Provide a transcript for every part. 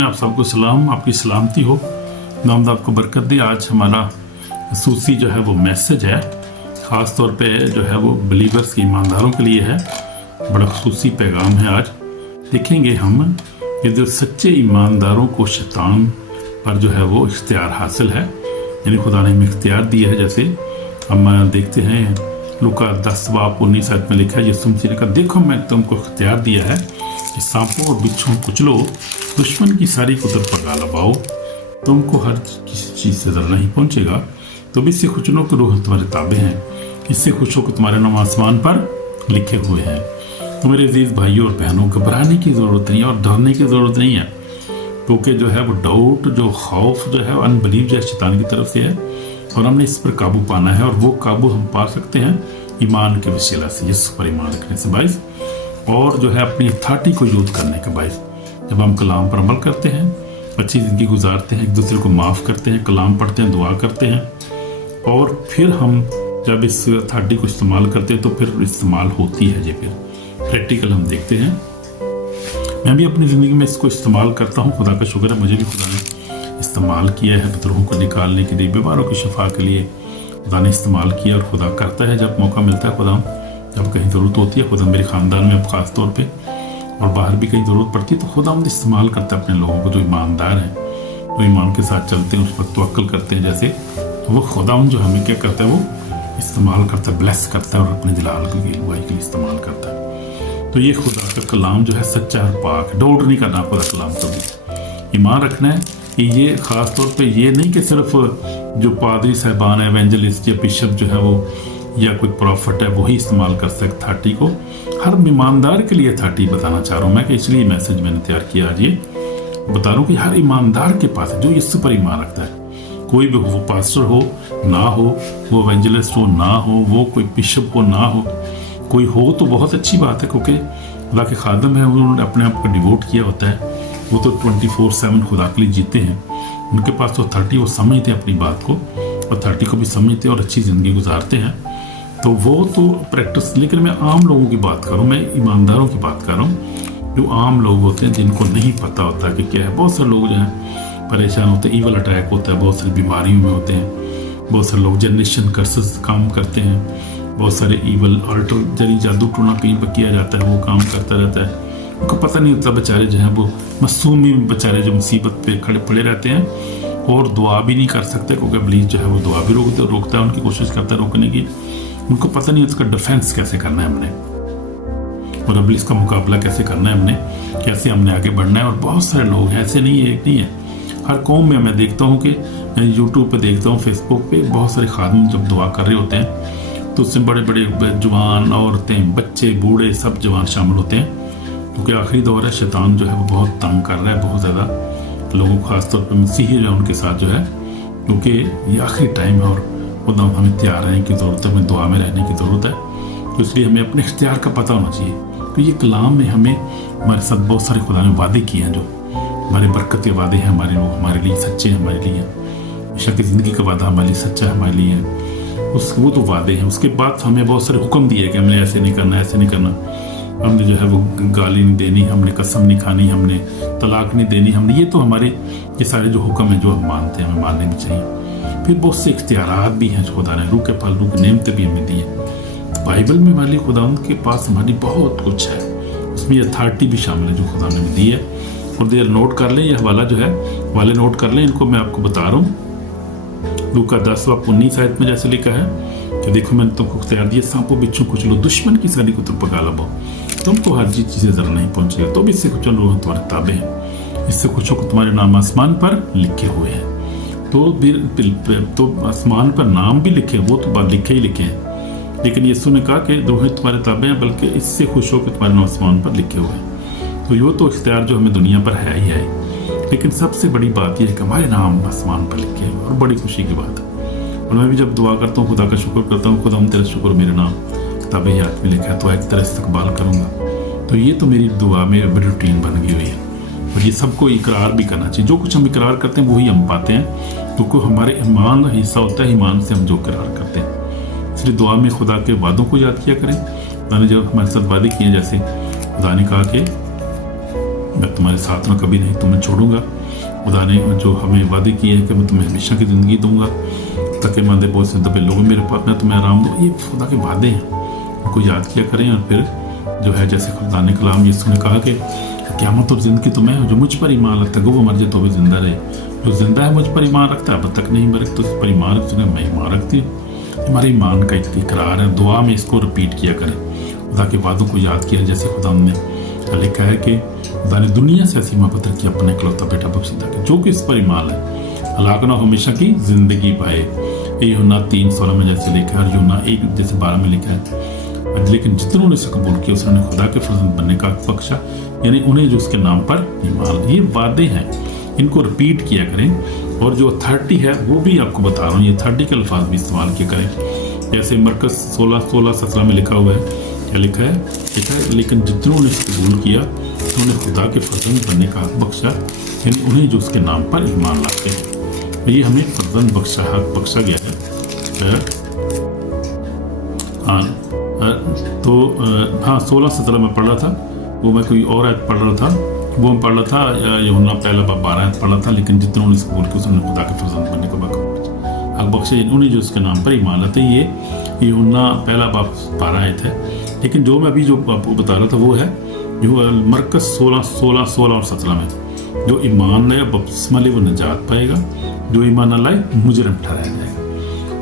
आप सबको सलाम, आपकी सलामती हो, नाम आपको बरकत दे। आज हमारा खसूसी जो है वो मैसेज है, ख़ास तौर पे जो है वो बिलीवर्स के ईमानदारों के लिए है। बड़ा खसूसी पैगाम है। आज देखेंगे हम कि जो सच्चे ईमानदारों को शैतान पर जो है वो इख्तियार हासिल है, यानी खुदा ने हमें इख्तियार दिया है। जैसे हम देखते हैं लूका 10:19 में लिखा है, यीशु मसीह ने कहा, देखो मैं तुमको इख्तियार दिया है कि सांपों और बिच्छुओं को कुचलो, दुश्मन की सारी कुतर पका लबाओ, तुमको हर किसी चीज़ से डर नहीं पहुंचेगा। तो भी इससे खुचलों के रूह तुम्हारे ताबे हैं, इससे खुश हो कि तुम्हारे नाम आसमान पर लिखे हुए हैं। तो मेरे अजीज भाइयों और बहनों, घबराने की ज़रूरत नहीं है और डरने की ज़रूरत नहीं है, क्योंकि जो है वो डाउट, जो खौफ जो है, अनबिलीव जो है शैतान की तरफ से है, और हमने इस पर काबू पाना है। और वो काबू हम पा सकते हैं ईमान के वसीला से, यीशु पर ईमान रखने से बाइस, और जो है अपनी अथॉरिटी को यूज करने के बाइस। जब हम कलाम पर अमल करते हैं, अच्छी ज़िंदगी गुजारते हैं, एक दूसरे को माफ़ करते हैं, कलाम पढ़ते हैं, दुआ करते हैं, और फिर हम जब इस अथॉरिटी को इस्तेमाल करते हैं तो फिर इस्तेमाल होती है। फिर प्रैक्टिकल हम देखते हैं। मैं भी अपनी ज़िंदगी में इसको इस्तेमाल करता हूँ। खुदा का शुक्र है, मुझे भी खुदा ने इस्तेमाल किया है बदरूहों को निकालने के लिए, बीमारों की शिफा के लिए खुदा ने इस्तेमाल किया। और खुदा करता है जब मौका मिलता है, खुदा जब कहीं ज़रूरत होती है, खुदा मेरे ख़ानदान में अब ख़ास तौर पे और बाहर भी कहीं ज़रूरत पड़ती है, तो खुदा इस्तेमाल करता है अपने लोगों को जो ईमानदार हैं, जो ईमान के साथ चलते हैं, उस पर तवक्कुल करते हैं। जैसे तो वो खुदा जो हमें क्या करता है, वो इस्तेमाल करता है, ब्लेस करता है और अपने जलाल की अगुवाई के लिए इस्तेमाल करता है। तो ये खुदा का कलाम जो है सच्चा और पाक, डाउट नहीं करना खुदा कलाम को भी, ईमान रखना है कि ये ख़ास तौर पे ये नहीं कि सिर्फ जो पादरी साहबान है, एवेंजलिस्ट या बिशप जो है वो, या कोई प्रॉफिट है, वही इस्तेमाल कर सकते अथॉरिटी को। हर ईमानदार के लिए अथॉरिटी बताना चाह रहा हूँ मैं, कि इसलिए मैसेज मैंने तैयार किया आज। ये बता रहा हूँ कि हर ईमानदार के पास है जो यीशु पर ईमान रखता है, कोई भी वो पास्टर हो ना हो, वो एवेंजलिस्ट हो ना हो, वो कोई बिशप हो ना हो, कोई हो तो बहुत अच्छी बात है, क्योंकि खुदा के खादम है, उन्होंने अपने आप को डिवोट किया होता है। वो तो 24/7 खुदा के लिए जीते हैं, उनके पास तो अथॉरिटी, वो समझते हैं अपनी बात को, अथॉरिटी को भी समझते हैं और अच्छी ज़िंदगी गुजारते हैं। तो वो तो प्रैक्टिस, लेकिन मैं आम लोगों की बात कर रहा हूँ, मैं ईमानदारों की बात कर रहा हूँ, जो आम लोग होते हैं, जिनको नहीं पता होता कि क्या है। बहुत सारे लोग जो हैं परेशान होते हैं, ईवल अटैक होता है, बहुत सारी बीमारियों में होते हैं, बहुत सारे लोग जनरेशन कर्सेस काम करते हैं, बहुत सारे ईवल अल्टर जरी जादू टूना पीन पर किया जाता है, वो काम करता रहता है, उनको पता नहीं होता। बेचारे जो हैं वो मासूमी बेचारे जो मुसीबत पे खड़े पड़े रहते हैं और दुआ भी नहीं कर सकते, क्योंकि इब्लीस जो है वो दुआ भी रोकता है, उनकी कोशिश करता है रोकने की। उनको पता नहीं उसका डिफेंस कैसे करना है हमने, और इब्लीस का मुकाबला कैसे करना है हमने, कैसे हमने आगे बढ़ना है। और बहुत सारे लोग हैं, ऐसे नहीं है, एक नहीं है, हर कौम में मैं देखता हूँ कि यूट्यूब पे देखता हूँ, फेसबुक पे बहुत सारे खादम जब दुआ कर रहे होते हैं, तो उसमें बड़े बड़े जवान, औरतें, बच्चे, बूढ़े सब जवान शामिल होते हैं, क्योंकि आखिरी दौर है। शैतान जो है वो बहुत तंग कर रहा है बहुत ज़्यादा लोगों को, खासतौर पर मसीही जो है उनके साथ जो है, क्योंकि ये आखिरी टाइम है और खुदा हमें तैयार रहने की ज़रूरत है, हमें दुआ में रहने की ज़रूरत है। तो इसलिए हमें अपने इख्तियार का पता होना चाहिए। तो ये कलाम में हमें हमारे साथ बहुत सारे खुदा ने वादे किए हैं, जो हमारे बरकत के वादे हैं, हमारे लोग हमारे लिए सच्चे हैं, हमारे लिए बेशक ज़िंदगी का वादा हमारे लिए सच्चा है, हमारे लिए वो तो वादे हैं। उसके बाद हमें बहुत सारे हुक्म दिए कि हमने ऐसे नहीं करना, ऐसे नहीं करना, हमने जो है वो गाली नहीं देनी, हमने कसम नहीं खानी, हमने तलाक नहीं देनी, हमने ये तो हमारे ये सारे जो हुक्म हैं जो हम मानते हैं, हमें मानने भी चाहिए। फिर बहुत से इख्तियारात भी हैं खुदा ने, रूह के फल, रूह की नेमतें भी हमें दी है। बाइबल में हमारे खुदा के पास हमारी बहुत कुछ है, उसमें अथॉरिटी भी शामिल है जो खुदा ने दी है। और देर नोट कर लें, ये हवाला जो है वाले नोट कर लें, इनको मैं आपको बता रहा हूँ। लूका 10:19 में जैसे लिखा है कि देखो मैंने तुमको इख्तियार दिया, सांपों बिच्छू कुचलो, दुश्मन की सारी को तुम पका लबाओ, तुमको हर चीज़ से जरा नहीं पहुंचेगा। तो भी इससे कुछ लोग तुम्हारे ताबे हैं, इससे कुछ को तुम्हारे नाम आसमान पर लिखे हुए हैं। तो आसमान पर नाम भी लिखे, वो तो बात लिखे ही लिखे हैं, लेकिन यीशु ने कहा कि दोहे तुम्हारे ताबे हैं, बल्कि इससे खुश हो कि तुम्हारे नाम आसमान पर लिखे हुए हैं। तो ये तो इख्तियार जो हमें दुनिया पर है ही है, लेकिन सबसे बड़ी बात यह है कि हमारे नाम आसमान पर लिखे हैं, और बड़ी खुशी की बात है। और मैं भी जब दुआ करता हूँ, खुदा का शुक्र करता हूँ, खुदा तेरा शुक्र मेरे नाम किताब हयात में लिखा है, तो एक तरह इस्तकबाल करूँगा। तो ये तो मेरी दुआ में रूटीन बन गई हुई है, और ये सबको इकरार भी करना चाहिए। जो कुछ हम इकरार करते हैं वही हम पाते हैं, क्योंकि हमारे ईमान का हिस्सा होता है, ईमान से हम जो इकरार करते हैं। इसलिए दुआ में खुदा के वादों को याद किया करें। खुदा ने जब हमारे साथ वादे किए, जैसे खुदा ने कहा कि मैं तुम्हारे साथ हूँ, कभी नहीं तुम्हें छोड़ूंगा। खुदा ने जो हमें वादे किए हैं कि मैं तुम्हें हमेशा की ज़िंदगी दूंगा, ताकि मंदे बहुत से दबे लोग मेरे पास, मैं तुम्हें आराम दूँ। ये खुदा के वादे हैं, उनको याद किया करें। और फिर जो है, जैसे खुदा ने कलाम यीशु ने कहा कि क़यामत और ज़िंदगी तुम्हें है, जो मुझ पर ईमान रखता है वो मर जाए तो भी जिंदा रहे। जो जिंदा है मुझ पर ईमान रखता है अब तक नहीं मरे, तो उस पर ईमान रखते मैं ईमान रखती हूँ। हमारे ईमान का एक इकरार है। दुआ में इसको रिपीट किया करें, खुदा के वादों को याद किया। जैसे खुदा ने लिखा है कि खुदा ने दुनिया से ऐसी मोहब्बत रखी अपने इकलौता बेटा बख्शी ताकि जो कि इस पर ईमान है हलाक ना हमेशा की जिंदगी पाए। यूहन्ना 3:16 में जैसे लिखा है, और यूहन्ना 1:12 में लिखा है, लेकिन जितनों ने इसे कबूल किया उसने खुदा के फर्जंद बनने का हक बख्शा, यानी उन्हें जो उसके नाम पर ईमान। ये वादे हैं, इनको रिपीट किया करें। और जो अथॉरिटी है वो भी आपको बता रहा हूँ, ये अथॉरिटी के अल्फाज भी इस्तेमाल किया करें। जैसे मरकज़ 16:17 में लिखा हुआ है, क्या लिखा है, लेकिन जितनों ने इसे कबूल किया तो उन्हें खुदा के फर्जंद बनने का हक बख्शा, यानी उन्हें जो उसके नाम पर ईमान लाते हैं। ये हमें फर्जंद बख्शा, हक बख्शा गया है। तो 16-17 में पढ़ रहा था, वो मैं कोई और आयत पढ़ रहा था, वो मैं पढ़ रहा था यूहन्ना 1:12 आयत पढ़ रहा था, लेकिन जितनों ने कबूल किया उसने खुदा के फर्जंद बनने का हक बख्शा, उन्हें जो उसके नाम पर ईमान लाते। ये यूहन्ना 1:12 आयत है। लेकिन जो मैं अभी जो आपको बता रहा था वो है जो मरकज़ 16 और 17 में, जो ईमान लाए बपतिस्मा ले वो निजात पाएगा, जो ईमान न लाए मुजरिम ठहराया जाएगा।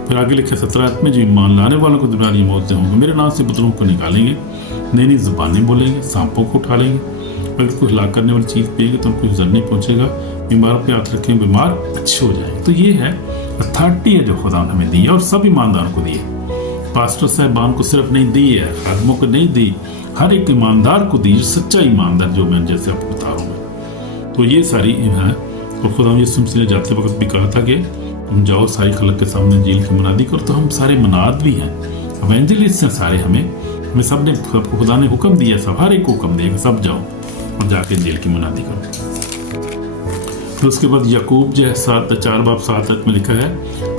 फिर आगे लिखा 17 में, जो ईमान लाने वालों को दुनियावी मौत से होंगे, मेरे नाम से पुत्रों को निकालेंगे, नई नई ज़ुबानें बोलेंगे, सांपों को उठा लेंगे, अगर कोई हलाक करने वाली चीज़ पिएंगे तो उनको जर नहीं पहुँचेगा, बीमारों पे हाथ रखेंगे बीमार अच्छे हो जाएंगे। तो ये है अथॉरिटी है जो खुदा ने हमें दी है, और सब ईमानदारों को दी है। पास्टर साहबान को सिर्फ नहीं दी है, खादमों को नहीं दी, हर एक ईमानदार को दी, सच्चा ईमानदार जो मैं जैसे आपको बता रहा हूँ। तो ये सारी है। और खुदा यीशु मसीह ने जाते वक्त भी कहा था कि तुम जाओ सारी खलक के सामने इंजील की मुनादी करो। तो हम सारे मनाद भी हैं, एवेंजलिस्ट हैं सारे। हमें सब ने, सबको खुदा ने हुक्म दिया, सब हर एक को हुक्म दिया, सब जाओ और जाके इंजील की मुनादी करो। तो उसके बाद याकूब जो है 4:7 में लिखा है,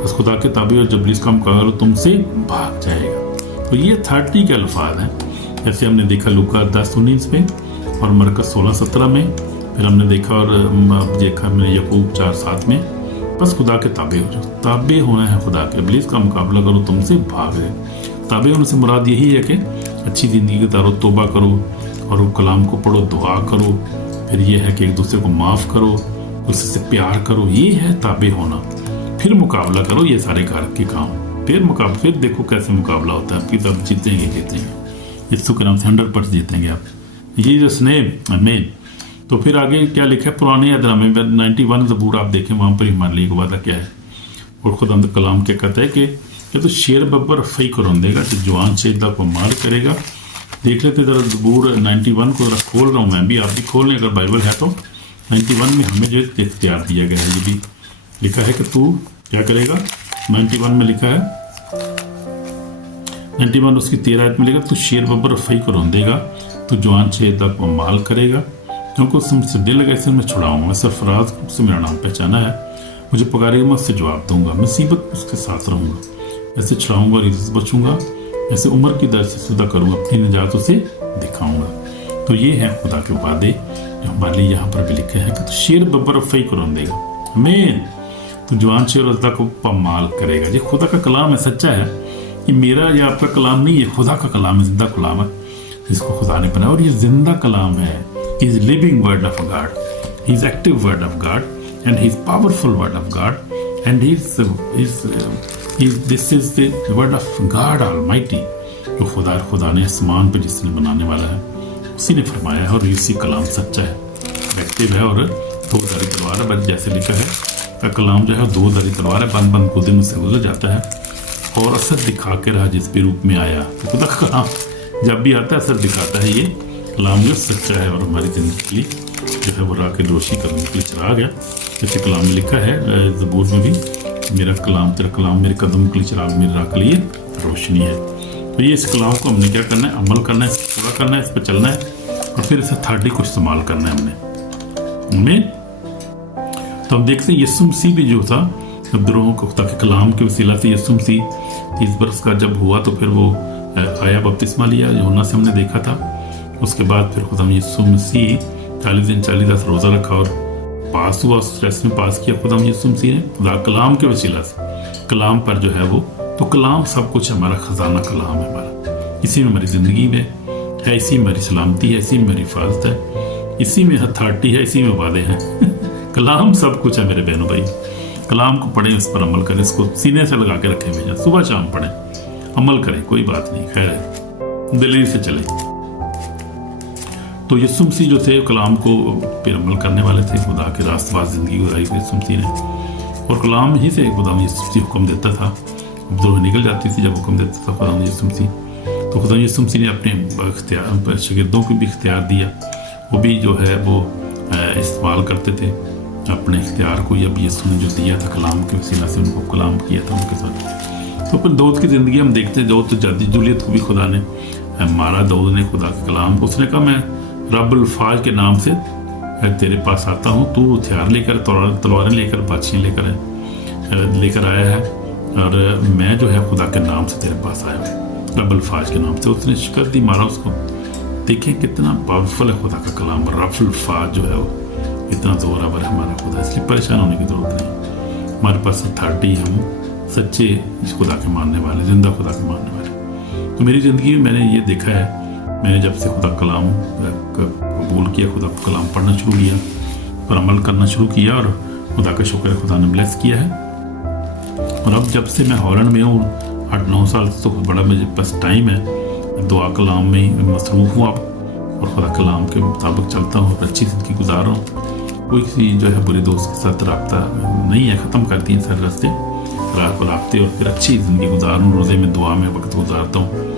बस खुदा के ताबे और जबरीस का मुकाबला करो तुमसे भाग जाएगा। तो ये 30 के अल्फाज हैं। जैसे हमने देखा लूका 10:19 में और मरकज़ 16:17 में, फिर हमने देखा और देखा हमने याकूब 4:7 में, बस खुदा के ताबे हो जाओ। ताबे होना है खुदा के, इब्लीस का मुकाबला करो तुमसे भाग जाए। ताबे होने से मुराद यही है कि अच्छी ज़िंदगी गुजारो, तौबा करो और वो कलाम को पढ़ो, दुआ करो। फिर ये है कि एक दूसरे को माफ़ करो, उससे प्यार करो, ये है ताबे होना। फिर मुकाबला करो ये सारे घर के काम, फिर देखो कैसे मुकाबला होता है। आपकी तब जीतेंगे यीशु के नाम से 100% जीतेंगे आप। ये जो स्नेह आमीन। तो फिर आगे क्या लिखा है पुराने यादनामे में 91 ज़बूर आप देखें, वहाँ पर ईमान लीग वादा क्या है। और खुदा कलाम क्या कहता है कि ये तो शेर बब्बर फई को रोन देगा, जो जवान शेदा को मार करेगा। देख लेते ज़रा ज़बूर 91 को ज़रा खोल रहा हूँ मैं भी, आप भी खोल लें अगर बाइबल है तो। 91 में हमें जो इख्तियार दिया गया है, ये भी लिखा है कि तू क्या करेगा। 91 में लिखा है, 91 उसकी 13 आयत में लिखा, तू शेर बब्बर फई को रोन देगा, तू जवान शेदा को माल करेगा, क्योंकि उससे दिल लगा इसे मैं छुड़ाऊंगा। मैं सरफराज से मेरा नाम पहचाना है, मुझे पुकारेगा मैं उससे जवाब दूंगा, मुसीबत उसके साथ रहूंगा, ऐसे छुड़ाऊंगा और इज्जत बचूंगा, ऐसे उम्र की दर से सुधा करूंगा, अपनी निजात उसे दिखाऊंगा। तो ये है खुदा के वादे जो हमारे लिए यहाँ पर भी लिखे हैं कि तो शेर बब्बर फई को रोन देगा, आमीन। तो जवान शेर अज़दा को पमाल करेगा। ये खुदा का कलाम है, सच्चा है। ये मेरा या आपका कलाम नहीं है, खुदा का कलाम है, जिंदा कलाम है जिसको खुदा ने बनाया। और ये जिंदा कलाम है, he is living word of God, he is active word of God and he is powerful word of God and this is the word of God almighty. जो खुदा ने आसमान पे जिसने बनाने वाला है उसी ने फरमाया है, और इसी कलाम सच्चा है, एक्टिव है और दो धारी तलवार है। बस जैसे लिखा है का कलाम जो है दो धारी तलवार है, बंद बंद कूदे में से गुजर जाता है और असर दिखा के रहा जिस भी रूप में आया। तो खुदा का कलाम जब भी आता है असर दिखाता है। ये कलाम जो सच्चा है और हमारी ज़िंदगी के लिए जो है वो राह की रोशनी करने के लिए चिराग है। जैसे कलाम में लिखा है ज़बूर में भी, मेरा कलाम तेरा कलाम मेरे कदम के लिए चिराग, मेरी राह के लिए रोशनी है। तो ये इस कलाम को हमने क्या करना है, अमल करना है, पूरा करना है, इस पर चलना है और फिर इसे अथॉरिटी को इस्तेमाल करना है हमने। तो हम देखते हैं यीशु मसीह भी जो था द्रोहों को खुदा के कलाम के वसीला से यीशु मसीह 30 बरस का जब हुआ तो फिर वो आया, बपतिस्मा लिया, यूहन्ना से हमने देखा था। उसके बाद फिर खुदा यीशु मसीह 40 दिन 40 रात रोज़ा रखा और पास हुआ, उस टेस्ट में पास किया खुदा यीशु मसीह ने खुदा कलाम के वसीला से। कलाम पर जो है वो, तो कलाम सब कुछ हमारा खजाना कलाम है हमारा, इसी में हमारी ज़िंदगी में है, इसी में हमारी सलामती है, इसी में हमारी हिफाजत है, इसी में अथॉरिटी है, इसी में वादे हैं। कलाम सब कुछ है मेरे बहनों भाई। कलाम को पढ़ें, उस पर अमल करें, इसको सीने से लगा के रखें भैया, सुबह शाम पढ़ें, अमल करें, कोई बात नहीं, खैर है, दिलेरी से चले। तो यीशु मसीह जो थे कलाम को फिर अमल करने वाले थे, खुदा के रास्तबाज ज़िंदगी गुजारी थी यीशु मसीह ने, और कलाम ही से खुदा यीशु मसीह हुक्म देता था, अब निकल जाती थी जब हुक्म देता था खुदा यीशु मसीह। तो खुदा यीशु मसीह ने अपने इख्तियार पर शागिर्दों को भी इख्तियार दिया, वो भी जो है वो इस्तेमाल करते थे अपने इख्तियार को। अब यीशु ने जो दिया था कलाम के वसीला से, उनको कलाम किया था उनके साथ। तो फिर दाऊद की ज़िंदगी हम देखते हैं, दाऊद तो जादी जूलियत को भी खुदा ने मारा, दाऊद ने खुदा के कलाम को, उसने कहा मैं रब्बुल अल्फाज के नाम से तेरे पास आता हूँ, तू हथियार लेकर, तलवारें लेकर, बादशाहें लेकर आया है, और मैं जो है खुदा के नाम से तेरे पास आया हूँ, रब्बुल अल्फाज के नाम से। उसने शिकस्त दी, मारा उसको। देखें कितना पावरफुल है खुदा का कलाम, रब्बुल अल्फाज जो है वो इतना जोरावर है हमारा खुदा, इसलिए परेशान होने की जरूरत नहीं। हमारे पास अथॉरिटी, हम सच्चे इस खुदा के मानने वाले, जिंदा खुदा के मानने वाले। तो मेरी ज़िंदगी में मैंने ये देखा है, मैंने जब से खुदा कलाम कबूल किया, खुदा कलाम पढ़ना शुरू किया, पर अमल करना शुरू किया, और खुदा का शुक्र है खुदा ने ब्लेस किया है। और अब जब से मैं हॉलैंड में हूँ 8-9 साल से, तो बड़ा मेरे पास टाइम है, दुआ कलाम में मसरूफ़ हूँ अब, और खुदा कलाम के मुताबिक चलता हूँ, अच्छी ज़िंदगी गुजार रहा हूँ। कोई किसी जो है बुरे दोस्त के साथ रब्ता नहीं है, ख़त्म कर दिए सारे रास्ते रात को रास्ते, और फिर अच्छी ज़िंदगी गुजार रहा हूँ, रोज़े में दुआ में वक्त गुजारता हूँ,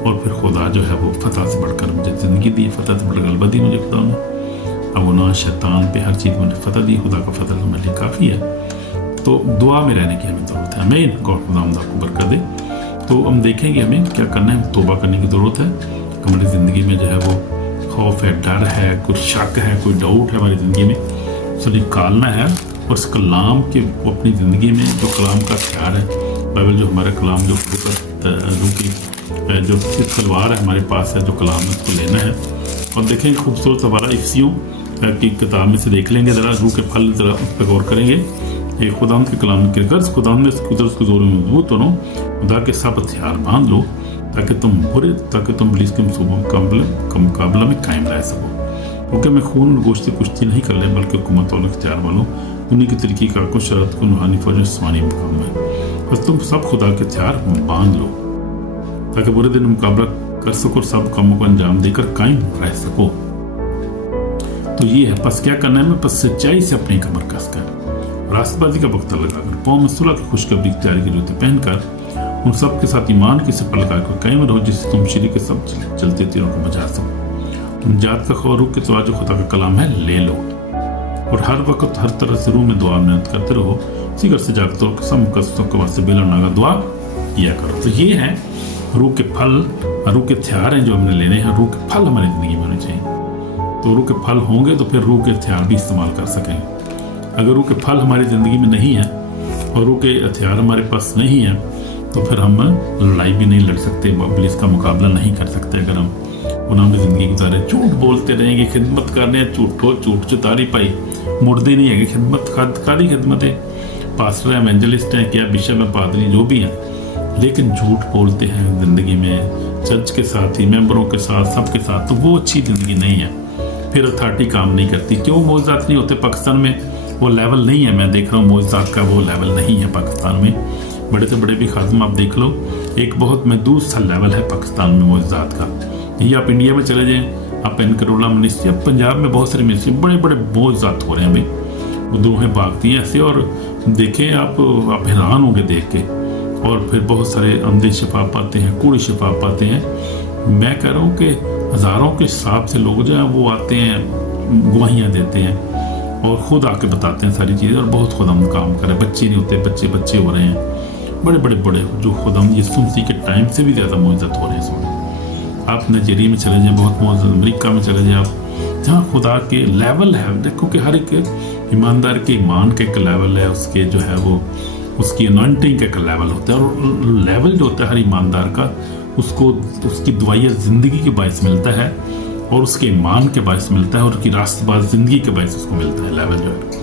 और फिर खुदा जो है वो फतह से बढ़कर मुझे ज़िंदगी दी, फतह से बढ़कर गलबा दी मुझे खुदा ने। अब गुनाह शैतान पे हर चीज़ मुझे फतह दी, खुदा का फतह मेरे लिए काफ़ी है। तो दुआ में रहने की हमें ज़रूरत है, हमें गॉड खुदा आपको बरकत दे। तो हम देखेंगे हमें क्या करना है, तौबा करने की ज़रूरत है। हमारी ज़िंदगी में जो है वो खौफ है, डर है, कोई शक है, कोई डाउट है हमारी ज़िंदगी में, उसे निकालना है, और उस कलाम के अपनी ज़िंदगी में जो कलाम का हथियार है, बाइबल जो हमारा कलाम जो जो तलवार है हमारे पास है, जो कलाम है उसको लेना है। और देखेंगे खूबसूरत हमारा इफ्सियों की किताब में से देख लेंगे ज़रा, रूह के फल ज़रा उस पर गौर करेंगे। एक खुदा के कलाम के गर्ज खुदा में कुदरत को जोर में मजबूत हो, खुदा के सब हथियार बांध लो, ताकि तुम पुलिस के मुकाबला में कायम रह सको। क्योंकि मैं खून गोश्त से कुश्ती नहीं कर ले, बल्कि हुकूमत और इख्तियार वालों, उन्हीं की तरीकी का कुछ शरत को रूहानी फौज आसमानी मुकाम है। बस तुम सब खुदा के हथियार बांध लो, ताकि बुरे दिन मुकाबला कर सको और सब कामों को अंजाम देकर कायम रह सको। तो ये है, बस क्या करना है हमें, बस सच्चाई से अपनी कमर कस कर, रास्तबाजी का बख्तर लगाकर, पाँव में सुलह की खुशखबरी इख्तियारी की जूते पहनकर, उन सब के साथ ईमान की सिपल लगाकर कायम रहो, जिससे तुम शरीर के सब चलते तीरों को बचा सको। तुम जात का खौफ रूह के सिवा जो खुदा का कलाम है ले लो, और हर वक्त हर तरह से रूह में दुआ मेहनत करते रहो, इसी घर से जाकर तो कसम के वास्ते बेलना का दुआ किया करो। तो ये है रूह के फल, रूह के हथियार हैं जो हमने लेने हैं। रूह के फल हमारी ज़िंदगी में होने चाहिए, तो रूह के फल होंगे तो फिर रूह के हथियार भी इस्तेमाल कर सकेंगे। अगर रूह के फल हमारी ज़िंदगी में नहीं है और रूह के हथियार हमारे पास नहीं है, तो फिर हम लड़ाई भी नहीं लड़ सकते, पुलिस का मुकाबला नहीं कर सकते। अगर हम उन्होंने ज़िंदगी गुजारे, झूठ बोलते रहेंगे, खिदमत करने झूठ चुतारी पाई मुड़ते नहीं है, खिदमत खाली खिदमत है, पास्टर है, एवेंजलिस्ट हैं, क्या बिशप है, पादरी जो भी हैं, लेकिन झूठ बोलते हैं ज़िंदगी में, चर्च के साथ ही, मेंबरों के साथ, सबके साथ, तो वो अच्छी ज़िंदगी नहीं है। फिर अथॉरिटी काम नहीं करती। क्यों मौजूदात नहीं होते पाकिस्तान में? वो लेवल नहीं है। मैं देख रहा हूँ मौजूदात का वो लेवल नहीं है पाकिस्तान में। बड़े से बड़े भी खादम आप देख लो, एक बहुत महदूद सा लेवल है पाकिस्तान में मौजूदात का। ये आप इंडिया में चले जाएँ, आप इनकरोला मिनिस्ट्री, अब पंजाब में बहुत सारी मिनिस्ट्री बड़े बड़े मौजूदात हो रहे हैं भाई, वो दूहें भागती हैं ऐसे, और देखें आप हैरान होंगे देख के। और फिर बहुत सारे अंधे शिफा पाते हैं, कूड़े शिफा पाते हैं। मैं कह रहा हूँ कि हज़ारों के हिसाब से लोग जो हैं वो आते हैं, गवाहियाँ देते हैं और ख़ुद आके बताते हैं सारी चीज़ें, और बहुत खुदम काम कर रहे हैं। बच्चे नहीं होते, बच्चे हो रहे हैं, बड़े जो खुदम यीशु मसीह के टाइम से भी ज़्यादा मौजूद हो रहे हैं इसमें। आप नाइजीरिया में चले जाएँ, बहुत मौजूद, अमेरिका में चले जाएँ आप, जहाँ खुदा के लेवल है। देखो कि हर एक ईमानदार के ईमान के एक लेवल है, उसके जो है वो उसकी अनॉइंटिंग का एक लेवल होता है, और लेवल जो होता है हर ईमानदार का, उसको उसकी दुआया ज़िंदगी के बायस मिलता है। और उसके ईमान के बायस मिलता है और उसकी रास्तबाज ज़िंदगी के बायस उसको मिलता है लेवल जो है।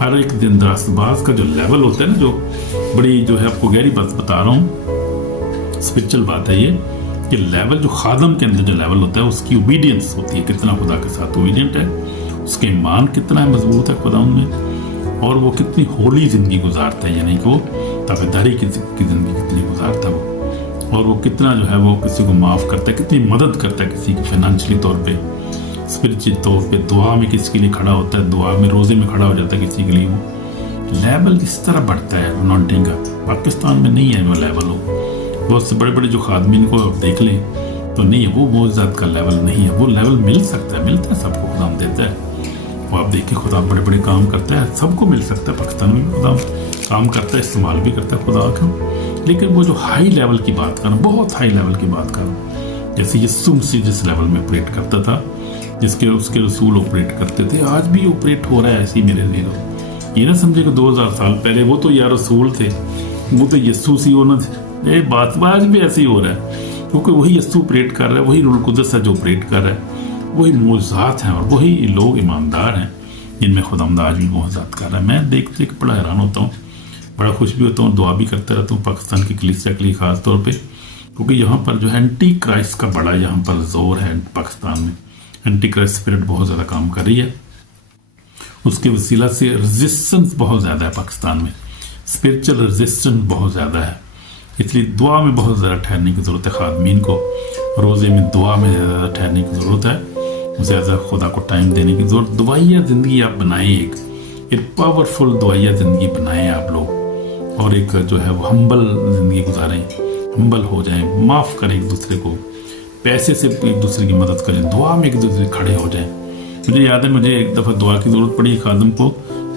हर एक दिन रास्तबाज का जो लेवल होता है ना, जो बड़ी जो है आपको गहरी बात बता रहा हूँ, स्पिरिचुअल बात है ये, कि लेवल जो खादम के अंदर जो लेवल होता है उसकी ओबीडियंस होती है, कितना खुदा के साथ ओबीडियंट है, उसके ईमान कितना है मजबूत है खुदा में, और वो कितनी होली ज़िंदगी गुजारता है, यानी कि वो ताबेदारी की ज़िंदगी कितनी गुजारता है वो, और वो कितना जो है वो किसी को माफ़ करता है, कितनी मदद करता है किसी की फाइनेंशियली तौर पे, स्पिरिचुअल तौर पे, दुआ में किसी के लिए खड़ा होता है, दुआ में रोज़े में खड़ा हो जाता है किसी के लिए। वो लेवल इस तरह बढ़ता है अनॉइंटिंग का। पाकिस्तान में नहीं है वो लेवल, हो बहुत से बड़े बड़े जो खादमीन को आप देख लें तो नहीं है, वो मोअज़्ज़त का लेवल नहीं है। वो लेवल मिल सकता है, मिलता है सबको, खुदा देता है। वो आप देखिए खुदा बड़े बड़े काम करता है, सबको मिल सकता है। पाकिस्तान में भी खुदा काम करता है, इस्तेमाल भी करता है खुदा का। लेकिन वो जो हाई लेवल की बात कर रहा हूँ, बहुत हाई लेवल की बात कर रहा हूँ, जैसे यीशु मसीह जिस लेवल में ऑपरेट करता था, जिसके उसके रसूल ऑपरेट करते थे, आज भी ऑपरेट हो रहा है ऐसे ही मेरे लिए। ये ना समझे कि 2000 साल पहले वो तो यार रसूल थे, वो तो यीशु सी होना थे, ये बात आज भी ऐसे ही हो रहा है, क्योंकि वही यीशु ऑपरेट कर रहा है, वही रूल कुदस है जो ऑपरेट कर रहा है, वही मोज़ात हैं और वही लोग ईमानदार हैं जिनमें खुदावंद आज भी मोज़ात कर रहा है। मैं देख देख बड़ा हैरान होता हूँ, बड़ा खुश भी होता हूँ, दुआ भी करता रहता हूँ पाकिस्तान की कलीसिया के लिए ख़ास तौर पर, क्योंकि यहाँ पर जो है एंटी क्राइस्ट का बड़ा यहाँ पर जोर है। पाकिस्तान में एंटी क्राइस्ट स्पिरिट बहुत ज़्यादा काम कर रही है, उसके वसीला से रेजिस्टेंस बहुत ज़्यादा है पाकिस्तान में, स्पिरिचुअल रेजिस्टेंस बहुत ज़्यादा है। इसलिए दुआ में बहुत ज़्यादा ठहरने की ज़रूरत है खादमीन को, रोज़े में दुआ में ज़्यादा ठहरने की ज़रूरत है, ज़्यादा खुदा को टाइम देने की ज़रूरत। दुआइया ज़िंदगी आप बनाएं, एक पावरफुल दुआइया ज़िंदगी बनाएं आप लोग, और एक जो है वो हम्बल ज़िंदगी गुजारें, हम्बल हो जाएं, माफ़ करें एक दूसरे को, पैसे से एक दूसरे की मदद करें, दुआ में एक दूसरे खड़े हो जाएं। मुझे याद है, मुझे एक दफ़ा दुआ की ज़रूरत पड़ी खादम को,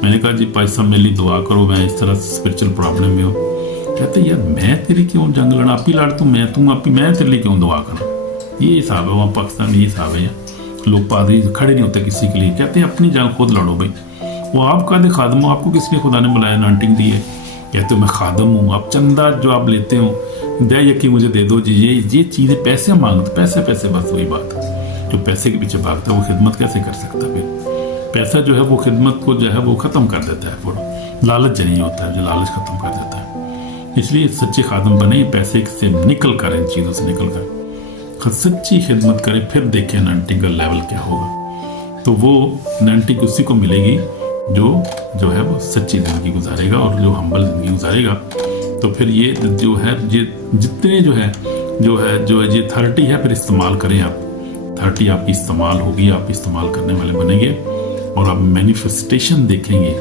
मैंने कहा जी भाई साहब मेरे लिए दुआ करो, मैं इस तरह स्पिरिचुअल प्रॉब्लम में हूँ। कहते यार मैं तेरी क्यों जंग लड़ा, आप ही लड़ तू, मैं तू आप ही, मैं तेरे लिए क्यों दुआ करूँ। ये हिसाब है वहाँ पाकिस्तान में, ये हिसाब है। लोग पादरी खड़े नहीं होते किसी के लिए, कहते हैं अपनी जंग खुद लड़ो भाई। वो आप कहते खादम हो, आपको किस लिए खुदा ने बुलाया, अनॉइंटिंग दी है, कहते हो मैं खादम हूँ, आप चंदा जो आप लेते हो दया यकी मुझे दे दो जी, ये चीज़ें पैसे मांगते, पैसे पैसे, बस वही बात है। जो पैसे के पीछे भागता है वो खिदमत कैसे कर सकता है फिर। पैसा जो है वो खिदमत को जो है वो ख़त्म कर देता है, वो लालच नहीं होता है जो लालच ख़त्म कर देता है। इसलिए सच्चे खादम बने, पैसे से निकल कर, इन चीज़ों से निकल कर सच्ची खिदमत करें, फिर देखें अनॉइंटिंग का लेवल क्या होगा। तो वो अनॉइंटिंग उसी को मिलेगी जो है वो सच्ची ज़िंदगी गुजारेगा और जो हम्बल ज़िंदगी गुजारेगा। तो फिर ये जो है ये जितने जो है ये अथॉरिटी है, फिर इस्तेमाल करें आप। अथॉरिटी आपकी इस्तेमाल होगी, आप इस्तेमाल करने वाले बनेंगे और आप मैनिफेस्टेशन देखेंगे।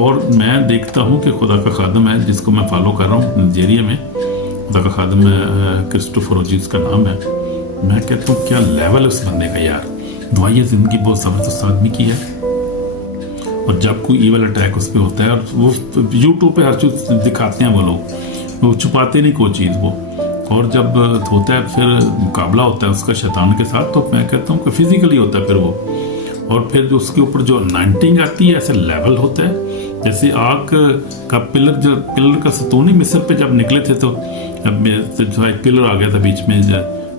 और मैं देखता हूँ कि खुदा का खादम है जिसको मैं फॉलो कर रहा हूँ नाइजीरिया में, खुदा का खादम क्रिस्टोफर ओजीज का नाम है। मैं कहता हूँ क्या लेवल है उस बंदे का यार, दुआइया ज़िंदगी बहुत ज़बरदस्त आदमी की है। और जब कोई ईवल अटैक उस पर होता है, और वो यूट्यूब पे हर चीज़ दिखाते हैं वो लोग, वो छुपाते नहीं कोई चीज़ वो। और जब होता है फिर मुकाबला होता है उसका शैतान के साथ, तो मैं कहता हूँ कि फिजिकली होता है फिर वो। और फिर जो उसके ऊपर जो अनॉइंटिंग आती है, ऐसे लेवल होता है जैसे आग का पिलर का सतूनी मिस्र पे जब निकले थे, तो एक पिलर आ गया था बीच में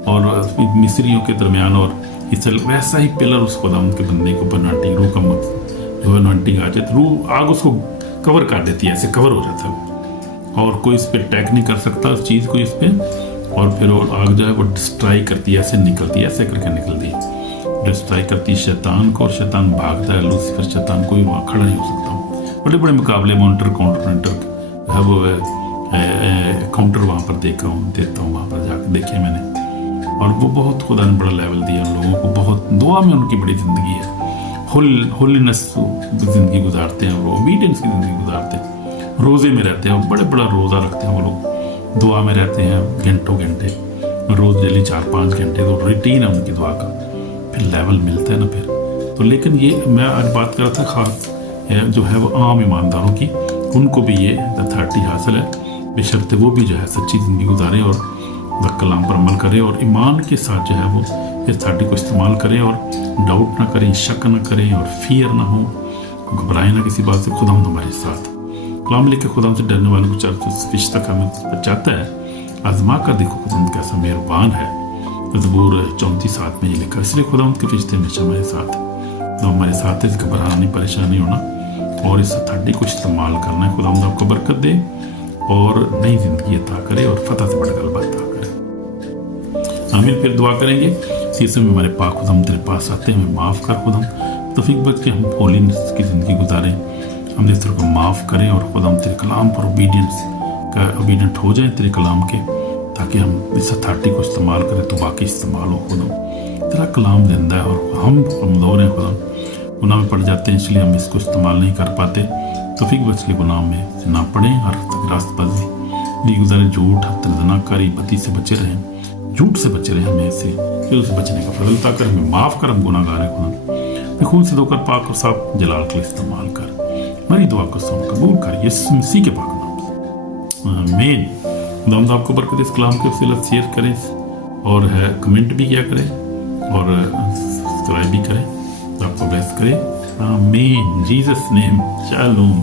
और मिस्रियों के दरमियान, और इस वैसा ही पिलर उस खुदावंद के बंदे को अनॉइंटिंग रूह का जो अनॉइंटिंग आ जाए तो रूह आग उसको कवर कर देती है, ऐसे कवर हो जाता है और कोई इस पर अटैक नहीं कर सकता उस चीज़ को इस पर। और फिर वो आग जो है वो डिस्ट्राई करती है, ऐसे निकलती है, ऐसे करके निकलती है, डिस्ट्राई करती है शैतान को, और शैतान भागता है। लूसीफर शैतान कोई वहाँ खड़ा नहीं हो सकता। बड़े बड़े मुकाबले मॉनिटर काउंटर है वो काउंटर वहाँ पर देता हूँ वहाँ पर जाकर देखे मैंने। और वो बहुत खुदा ने बड़ा लेवल दिया उन लोगों को, बहुत दुआ में उनकी बड़ी ज़िंदगी है, होलीनेस ज़िंदगी गुजारते हैं, वो ओबीडियंस की ज़िंदगी गुजारते हैं, रोज़े में रहते हैं, बड़े बड़ा रोज़ा रखते हैं वो लोग, दुआ में रहते हैं घंटों घंटे, रोज़ डेली 4-5 घंटे, तो रूटीन है उनकी दुआ का। फिर लेवल मिलता है ना फिर तो। लेकिन ये मैं आज बात कर रहा था ख़ास जो है वो आम ईमानदारों की, उनको भी ये अथॉरिटी हासिल है, बेशर्ते वो भी जो है सच्ची ज़िंदगी गुजारे और कलाम पर अमल करें और ईमान के साथ जो है वो इस अथॉरिटी को इस्तेमाल करें और डाउट ना करें, शक ना करें और फियर ना हो, घबराएं ना किसी बात से। खुदा हमारे साथ कलाम लेके खुदा से डरने वालों को चार फरिश्ता हमें बचाता है। आजमा कर देखो खुदा कैसा मेहरबान है, ज़बूर 34:7 में ये लिखा, इसलिए खुदावंद के फरिश्ते हमेशा हमारे साथ हैं। तो हमारे साथ है, घबराना नहीं, परेशान नहीं होना और इस अथॉरिटी को इस्तेमाल करना है। खुदावंद आपको बरकत दे और नई ज़िंदगी अता करे और फतह से बढ़कर बात अता करे। आमीन। फिर दुआ करेंगे। सीसे में हमारे पाक खुदावंद तेरे पास आते हैं, हमें माफ़ कर खुदावंद, तौफीक बख्श के हम होलीनेस की ज़िंदगी गुजारें, हमने इस तरह को माफ़ करें और खुदावंद तेरे कलाम पर ओबीडियंट हो जाए तेरे कलाम के, ताकि हम इस अथॉरिटी को इस्तेमाल करें तो बाकी इस्तेमाल हो। खुदा तेरा कलाम जिंदा है और हम कमज़ोर हैं, खुदा गुनाह में पड़ जाते हैं, इसलिए हम इसको इस्तेमाल नहीं कर पाते। तौफीक बख्श के गुनाह में ना पड़ें और रास्तबाजी नहीं गुजारे, झूठ तनाकारी बदी से बचे रहें, झूठ से बचे रहें, हमें ऐसे फिर उसे बचने का फजल अता कर, हमें माफ़ कर, हम गुनाहगार हैं खुदा, खून से धोकर पाक और साफ जलाल के लिए इस्तेमाल कर, हमारी दुआ को सुन कबूल कर, यीशु मसीह के पाक नाम से आमीन। खुदावंद आपको बरकत इस कलाम के वसीला शेयर करें और है कमेंट भी किया करें और सब्सक्राइब भी करें, तो आपको ब्लेस करें। आमीन। Jesus name, shalom.